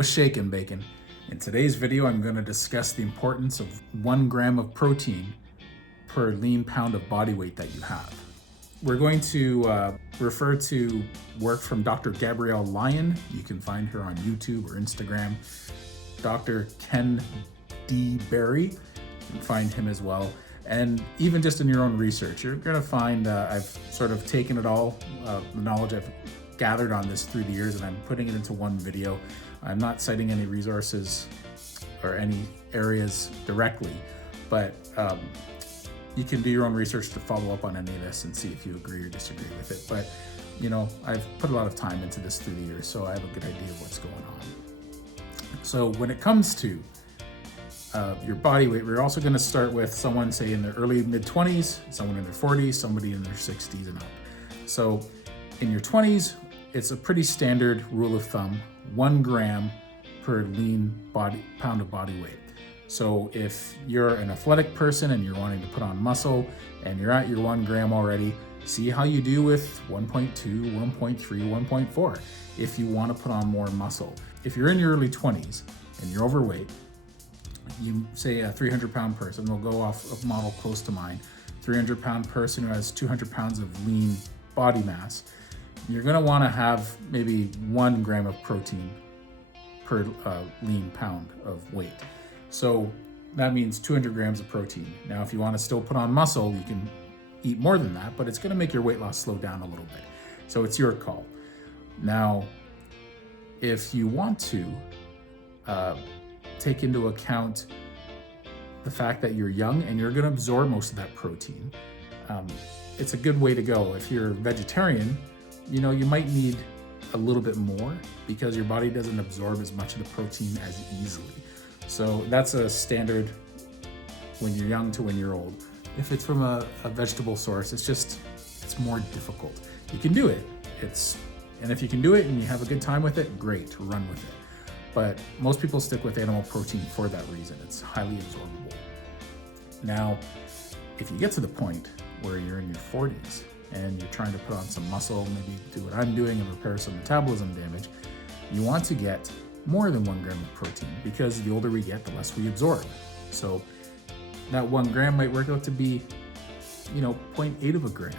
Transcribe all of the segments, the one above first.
What's shaking, bacon? In today's video, I'm going to discuss the importance of 1 gram of protein per lean pound of body weight that you have. We're going to refer to work from Dr. Gabrielle Lyon. You can find her on YouTube or Instagram. Dr. Ken D. Berry, you can find him as well. And even just in your own research, you're going to find I've sort of taken it all, the knowledge I've gathered on this through the years, and I'm putting it into one video. I'm not citing any resources or any areas directly, but you can do your own research to follow up on any of this and see if you agree or disagree with it. But I've put a lot of time into this through the years, so I have a good idea of what's going on. So when it comes to your body weight, we're also going to start with someone, say, in their early mid-20s, someone in their 40s, somebody in their 60s and up. So in your 20s, it's a pretty standard rule of thumb, 1 gram per lean pound of body weight. So if you're an athletic person and you're wanting to put on muscle and you're at your 1 gram already, see how you do with 1.2, 1.3, 1.4 if you want to put on more muscle. If you're in your early 20s and you're overweight, you say a 300-pound person, we'll go off a model close to mine, 300-pound person who has 200 pounds of lean body mass, you're going to want to have maybe 1 gram of protein per lean pound of weight. So that means 200 grams of protein. Now, if you want to still put on muscle, you can eat more than that, but it's going to make your weight loss slow down a little bit. So it's your call. Now, if you want to take into account the fact that you're young and you're going to absorb most of that protein, it's a good way to go. If you're vegetarian, you might need a little bit more because your body doesn't absorb as much of the protein as easily. So that's a standard when you're young to when you're old. If it's from a vegetable source, it's more difficult. You can do it. And if you can do it and you have a good time with it, great, run with it. But most people stick with animal protein for that reason. It's highly absorbable. Now, if you get to the point where you're in your 40s and you're trying to put on some muscle, maybe do what I'm doing and repair some metabolism damage, you want to get more than 1 gram of protein because the older we get, the less we absorb. So that 1 gram might work out to be, 0.8 of a gram.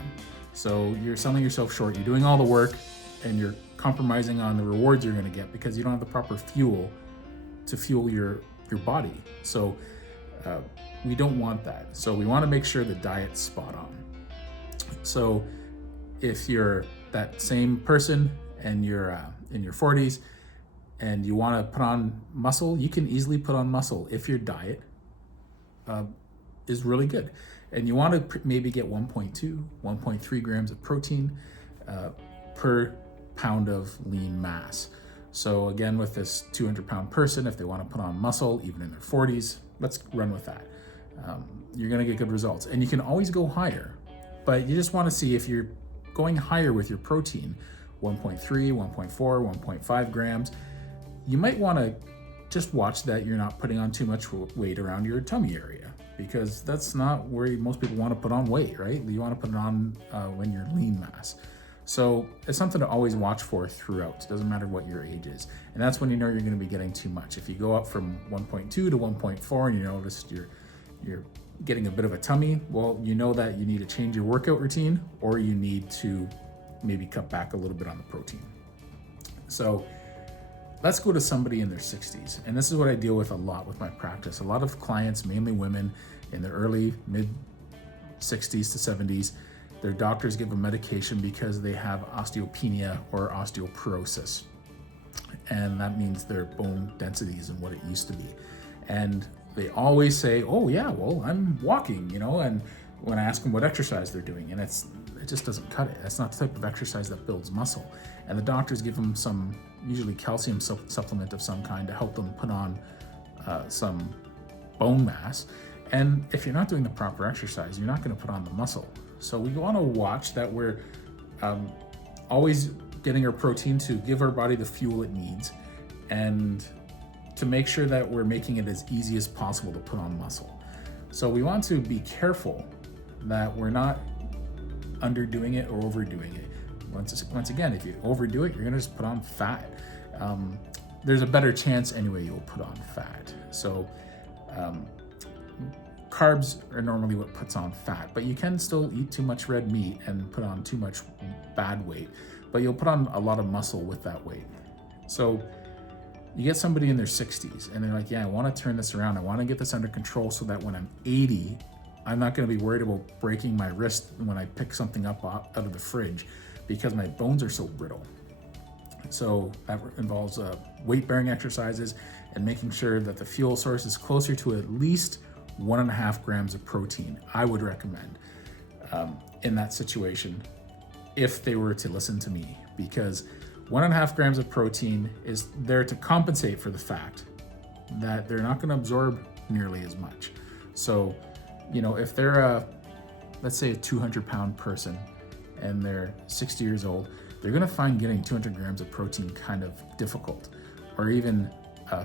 So you're selling yourself short. You're doing all the work and you're compromising on the rewards you're going to get because you don't have the proper fuel to fuel your body. So we don't want that. So we want to make sure the diet's spot on. So if you're that same person and you're in your 40s and you want to put on muscle, you can easily put on muscle if your diet is really good. And you want to maybe get 1.2, 1.3 grams of protein per pound of lean mass. So again, with this 200-pound person, if they want to put on muscle, even in their 40s, let's run with that. You're going to get good results. And you can always go higher, but you just want to see if you're going higher with your protein, 1.3, 1.4, 1.5 grams, you might want to just watch that you're not putting on too much weight around your tummy area, because that's not where most people want to put on weight, right? You want to put it on when you're lean mass. So it's something to always watch for throughout. It doesn't matter what your age is. And that's when you know you're going to be getting too much. If you go up from 1.2 to 1.4 and you notice you're getting a bit of a tummy, well, you know that you need to change your workout routine, or you need to maybe cut back a little bit on the protein. So let's go to somebody in their 60s. And this is what I deal with a lot with my practice. A lot of clients, mainly women in their early, mid 60s to 70s, their doctors give them medication because they have osteopenia or osteoporosis. And that means their bone density isn't what it used to be. And they always say, oh yeah, well, I'm walking, and when I ask them what exercise they're doing, and it just doesn't cut it. That's not the type of exercise that builds muscle. And the doctors give them some, usually calcium supplement of some kind to help them put on some bone mass. And if you're not doing the proper exercise, you're not going to put on the muscle. So we want to watch that we're always getting our protein to give our body the fuel it needs, and to make sure that we're making it as easy as possible to put on muscle. So we want to be careful that we're not underdoing it or overdoing it. Once again, if you overdo it, you're going to just put on fat. there's a better chance anyway you'll put on fat. So carbs are normally what puts on fat, but you can still eat too much red meat and put on too much bad weight, but you'll put on a lot of muscle with that weight. So you get somebody in their 60s and they're like, yeah, I want to turn this around. I want to get this under control so that when I'm 80, I'm not going to be worried about breaking my wrist when I pick something up out of the fridge because my bones are so brittle. So that involves weight-bearing exercises and making sure that the fuel source is closer to at least 1.5 grams of protein, I would recommend in that situation if they were to listen to me, because 1.5 grams of protein is there to compensate for the fact that they're not going to absorb nearly as much. So, you know, if they're let's say a 200-pound person and they're 60 years old, they're going to find getting 200 grams of protein kind of difficult, or even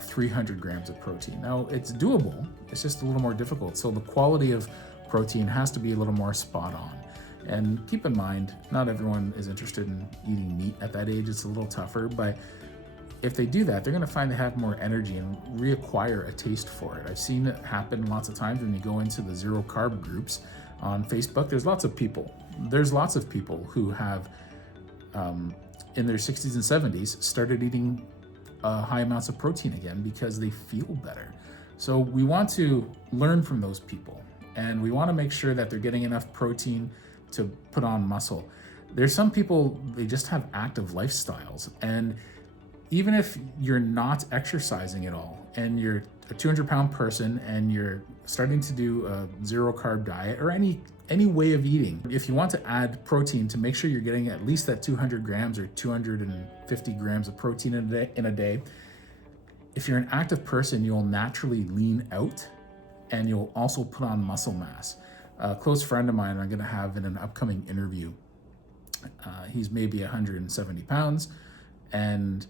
300 grams of protein. Now, it's doable, it's just a little more difficult. So the quality of protein has to be a little more spot on. And keep in mind, not everyone is interested in eating meat at that age. It's a little tougher, but if they do that, they're going to find they have more energy and reacquire a taste for it. I've seen it happen lots of times when you go into the zero carb groups on Facebook. There's lots of people who have in their 60s and 70s started eating high amounts of protein again because they feel better. So we want to learn from those people, and we want to make sure that they're getting enough protein to put on muscle. There's some people, they just have active lifestyles, and even if you're not exercising at all and you're a 200-pound person and you're starting to do a zero carb diet or any way of eating, if you want to add protein, to make sure you're getting at least that 200 grams or 250 grams of protein in a day, if you're an active person, you'll naturally lean out and you'll also put on muscle mass. A close friend of mine I'm going to have in an upcoming interview, he's maybe 170 pounds and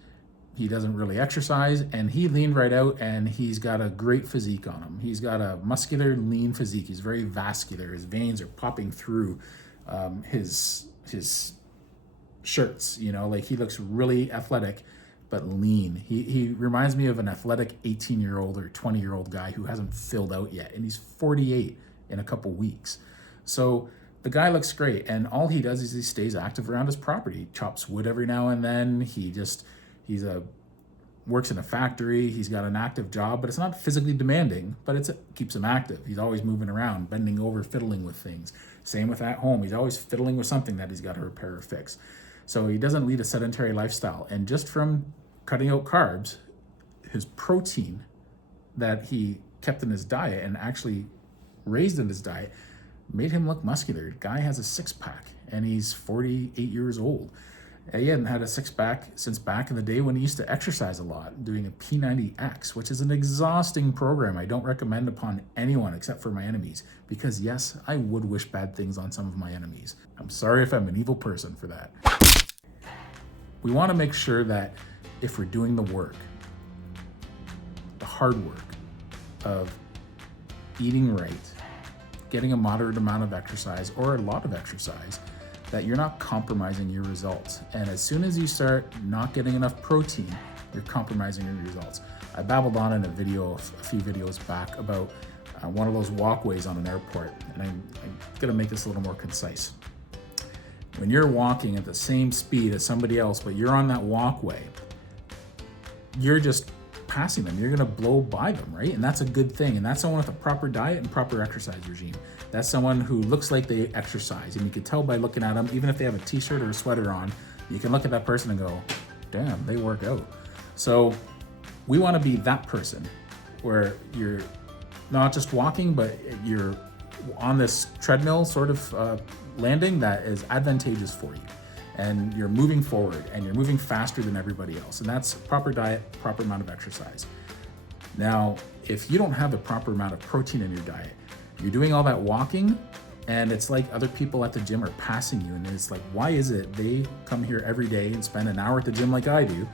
he doesn't really exercise, and he leaned right out and he's got a great physique on him. He's got a muscular, lean physique. He's very vascular. His veins are popping through his shirts, you know, like he looks really athletic, but lean. He reminds me of an athletic 18-year-old or 20-year-old guy who hasn't filled out yet, and he's 48 in a couple weeks. So the guy looks great, and all he does is he stays active around his property. He chops wood every now and then. He's works in a factory. He's got an active job, but it's not physically demanding, but it keeps him active. He's always moving around, bending over, fiddling with things. Same with at home. He's always fiddling with something that he's got to repair or fix. So he doesn't lead a sedentary lifestyle. And just from cutting out carbs, his protein that he kept in his diet and actually raised in his diet made him look muscular. The guy has a six-pack and he's 48 years old. He hadn't had a six-pack since back in the day when he used to exercise a lot, doing a P90X, which is an exhausting program I don't recommend upon anyone except for my enemies, because yes, I would wish bad things on some of my enemies. I'm sorry if I'm an evil person for that. We want to make sure that if we're doing the work, the hard work of eating right, getting a moderate amount of exercise or a lot of exercise, that you're not compromising your results. And as soon as you start not getting enough protein, you're compromising your results. I babbled on in a video a few videos back about one of those walkways on an airport, and I'm gonna make this a little more concise. When you're walking at the same speed as somebody else, but you're on that walkway, you're just passing them. You're gonna blow by them, right? And that's a good thing. And that's someone with a proper diet and proper exercise regime. That's someone who looks like they exercise. And you can tell by looking at them, even if they have a t-shirt or a sweater on, you can look at that person and go, damn, they work out. So we wanna be that person where you're not just walking, but you're on this treadmill sort of landing that is advantageous for you. And you're moving forward and you're moving faster than everybody else. And that's proper diet, proper amount of exercise. Now, if you don't have the proper amount of protein in your diet, you're doing all that walking and it's like other people at the gym are passing you. And it's like, why is it they come here every day and spend an hour at the gym like I do,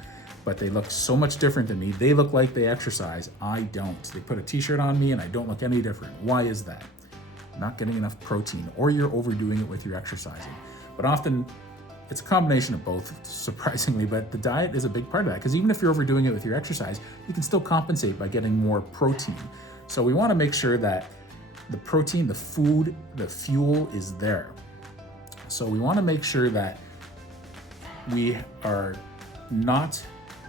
but they look so much different than me? They look like they exercise. I don't. They put a t-shirt on me and I don't look any different. Why is that? Not getting enough protein, or you're overdoing it with your exercising. But often it's a combination of both, surprisingly, but the diet is a big part of that, because even if you're overdoing it with your exercise, you can still compensate by getting more protein. So we want to make sure that the protein, the food, the fuel is there. So we want to make sure that we are not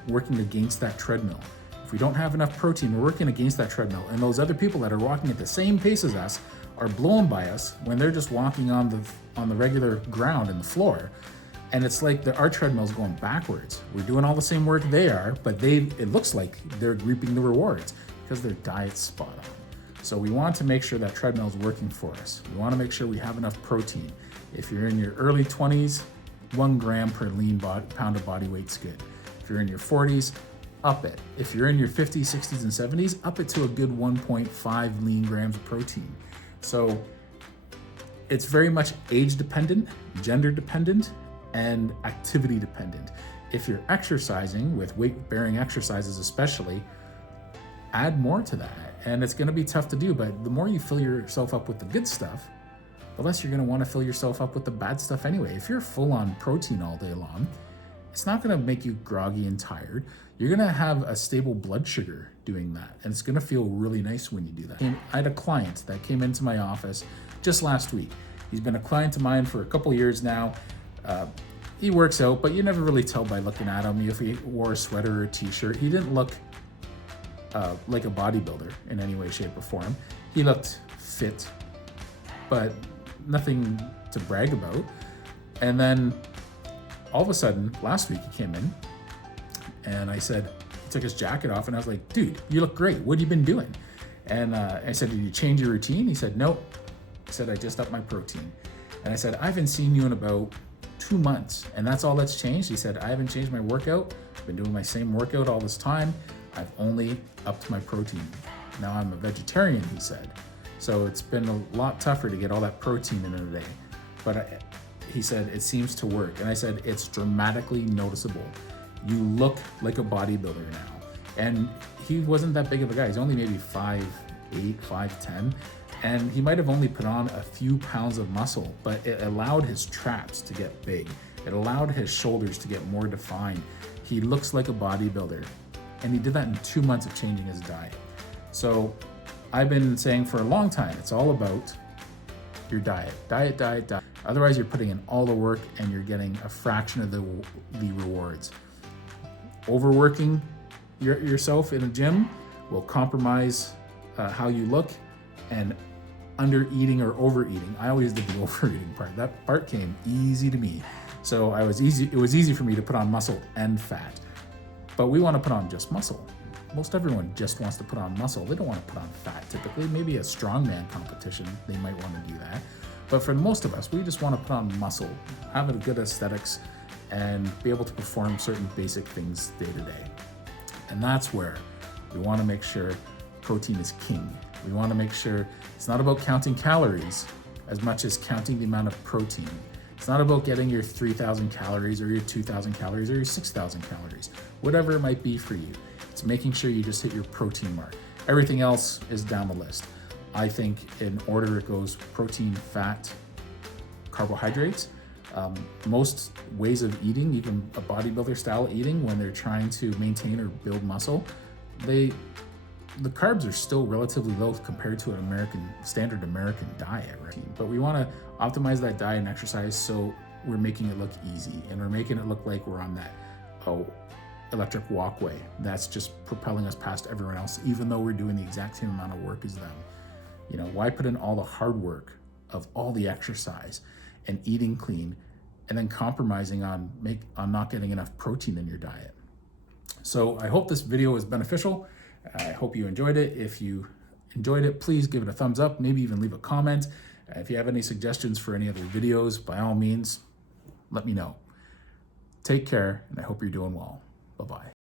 working against that treadmill. If we don't have enough protein, we're working against that treadmill, and those other people that are walking at the same pace as us are blown by us when they're just walking on the regular ground and the floor. And it's like our treadmill's going backwards. We're doing all the same work they are, but it looks like they're reaping the rewards because their diet's spot on. So we want to make sure that treadmill is working for us. We want to make sure we have enough protein. If you're in your early 20s, 1 gram per pound of body weight's good. If you're in your 40s, up it. If you're in your 50s, 60s, and 70s, up it to a good 1.5 lean grams of protein. So it's very much age dependent, gender dependent, and activity dependent. If you're exercising with weight-bearing exercises especially, add more to that. And it's gonna be tough to do, but the more you fill yourself up with the good stuff, the less you're gonna wanna fill yourself up with the bad stuff anyway. If you're full on protein all day long, it's not gonna make you groggy and tired. You're gonna have a stable blood sugar doing that, and it's gonna feel really nice when you do that. I had a client that came into my office just last week. He's been a client of mine for a couple years now. He works out, but you never really tell by looking at him. If he wore a sweater or a t-shirt, he didn't look like a bodybuilder in any way, shape, or form. He looked fit, but nothing to brag about. And then all of a sudden, last week he came in and he took his jacket off, and I was like, dude, you look great. What have you been doing? And I said, did you change your routine? He said, nope. He said, I just upped my protein. And I said, I haven't seen you in about 2 months, and that's all that's changed? He said, I haven't changed my workout. I've been doing my same workout all this time. I've only upped my protein. Now I'm a vegetarian, he said. So it's been a lot tougher to get all that protein in a day. But he said, it seems to work. And I said, it's dramatically noticeable. You look like a bodybuilder now. And he wasn't that big of a guy. He's only maybe 5'8", 5'10". And he might have only put on a few pounds of muscle, but it allowed his traps to get big. It allowed his shoulders to get more defined. He looks like a bodybuilder. And he did that in 2 months of changing his diet. So I've been saying for a long time, it's all about your diet. Diet, diet, diet. Otherwise, you're putting in all the work and you're getting a fraction of the rewards. Overworking yourself in a gym will compromise how you look, and under eating or overeating. I always did the overeating part. That part came easy to me. So it was easy for me to put on muscle and fat. But we want to put on just muscle. Most everyone just wants to put on muscle. They don't want to put on fat typically. Maybe a strongman competition, they might want to do that. But for most of us, we just want to put on muscle, have a good aesthetics, and be able to perform certain basic things day to day. And that's where we want to make sure protein is king. We want to make sure it's not about counting calories as much as counting the amount of protein. It's not about getting your 3,000 calories or your 2,000 calories or your 6,000 calories, whatever it might be for you. It's making sure you just hit your protein mark. Everything else is down the list. I think in order it goes protein, fat, carbohydrates. Most ways of eating, even a bodybuilder style eating, when they're trying to maintain or build muscle, the carbs are still relatively low compared to an standard American diet, right? But we want to optimize that diet and exercise so we're making it look easy, and we're making it look like we're on that electric walkway that's just propelling us past everyone else, even though we're doing the exact same amount of work as them. You know, why put in all the hard work of all the exercise and eating clean and then compromising on not getting enough protein in your diet? So I hope this video was beneficial. I hope you enjoyed it. If you enjoyed it, please give it a thumbs up, maybe even leave a comment. If you have any suggestions for any other videos, by all means, let me know. Take care, and I hope you're doing well. Bye-bye.